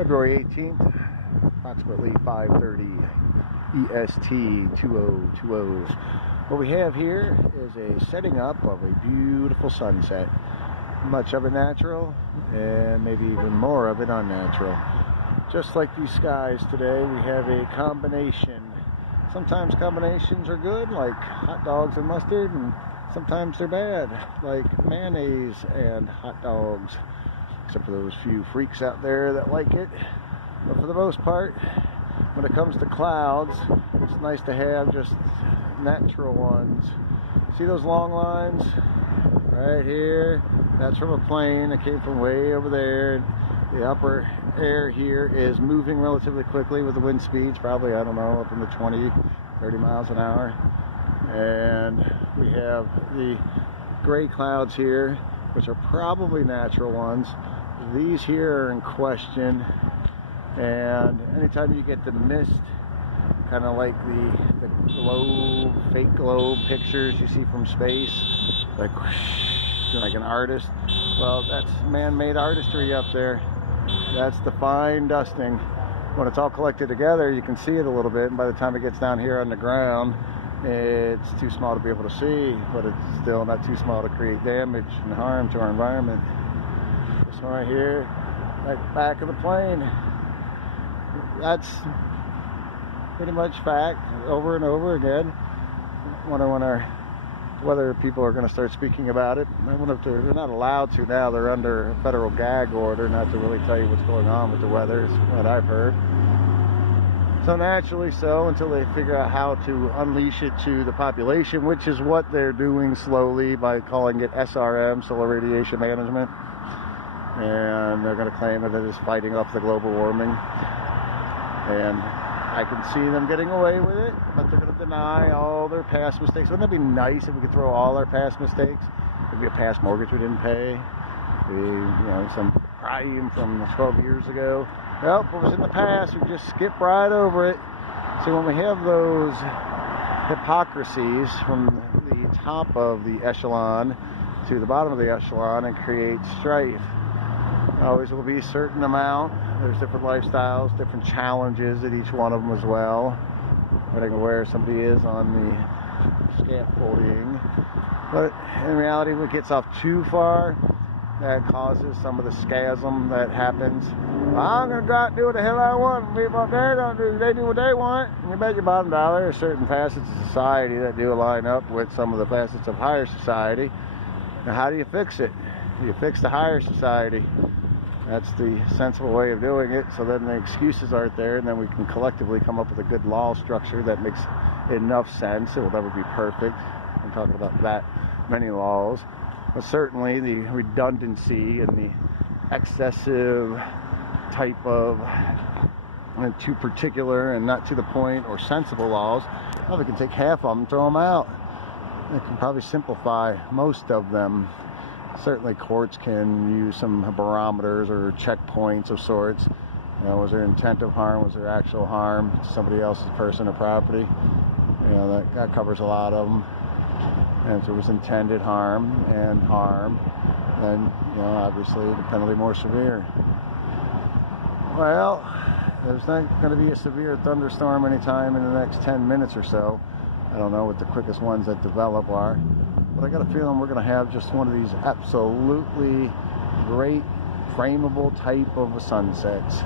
February 18th, approximately 5:30 EST 2020. What we have here is a setting up of a beautiful sunset. Much of it natural, and maybe even more of it unnatural. Just like these skies today, we have a combination. Sometimes combinations are good, like hot dogs and mustard, and sometimes they're bad, like mayonnaise and hot dogs. Except for those few freaks out there that like it. But for the most part, when it comes to clouds, it's nice to have just natural ones. See those long lines right here? That's from a plane that came from way over there. The upper air here is moving relatively quickly with the wind speeds, probably, I don't know, up in the 20, 30 miles an hour. And we have the gray clouds here, which are probably natural ones. These here are in question, and anytime you get the mist, kind of like the globe, fake globe pictures you see from space, like an artist, well, that's man-made artistry up there. That's the fine dusting. When it's all collected together, you can see it a little bit, and by the time it gets down here on the ground, it's too small to be able to see, but it's still not too small to create damage and harm to our environment. This one right here, right back of the plane, that's pretty much fact over and over again. I wonder when whether people are going to start speaking about it. I wonder if they're not allowed to now. They're under a federal gag order not to really tell you what's going on with the weather, is what I've heard. So naturally so, until they figure out how to unleash it to the population, which is what they're doing slowly by calling it SRM, solar radiation management. And they're going to claim that it is fighting off the global warming. And I can see them getting away with it, but they're going to deny all their past mistakes. Wouldn't that be nice if we could throw all our past mistakes? Maybe a past mortgage we didn't pay, some crime from 12 years ago. Well, what was in the past, we just skip right over it. See, when we have those hypocrisies from the top of the echelon to the bottom of the echelon and create strife, always will be a certain amount. There's different lifestyles, different challenges at each one of them as well, depending on where somebody is on the scaffolding. But in reality, when it gets off too far, that causes some of the schism that happens. I'm going to go out and do what the hell I want. People out there don't do, they do what they want. And you bet your bottom dollar there's certain facets of society that do line up with some of the facets of higher society. Now, how do you fix it? You fix the higher society. That's the sensible way of doing it, so then the excuses aren't there, and then we can collectively come up with a good law structure that makes enough sense. It will never be perfect. I'm talking about that many laws. But certainly the redundancy and the excessive type of too particular and not to the point or sensible laws, well, we can take half of them and throw them out. It can probably simplify most of them. Certainly courts can use some barometers or checkpoints of sorts. Was there intent of harm? Was there actual harm to somebody else's person or property? That covers a lot of them. And if there was intended harm, then obviously the penalty more severe. Well, there's not going to be a severe thunderstorm anytime in the next 10 minutes or so. I don't know what the quickest ones that develop are. But I got a feeling we're going to have just one of these absolutely great frameable type of sunsets.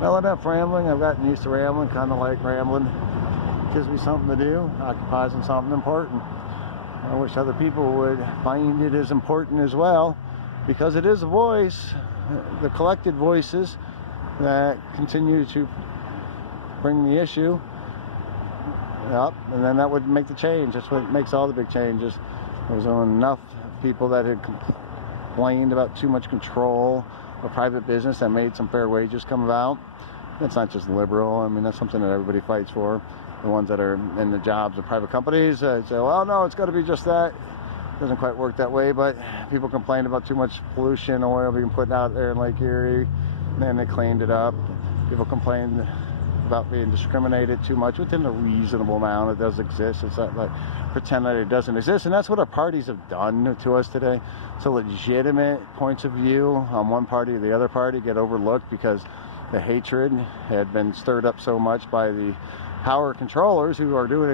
Well, enough rambling. I've gotten used to rambling, kind of like rambling. Gives me something to do, occupies in something important. I wish other people would find it as important as well, because it is a voice, the collected voices that continue to bring the issue up, and then that would make the change. That's what makes all the big changes. There was enough people that had complained about too much control of private business that made some fair wages come about. That's not just liberal. I mean, that's something that everybody fights for. The ones that are in the jobs of private companies say, well, no, it's got to be just that. It doesn't quite work that way, but people complained about too much pollution, oil being put out there in Lake Erie, and then they cleaned it up. People complained about being discriminated too much within a reasonable amount. It does exist. It's not like pretend that it doesn't exist. And that's what our parties have done to us today. So legitimate points of view on one party or the other party get overlooked because the hatred had been stirred up so much by the power controllers who are doing it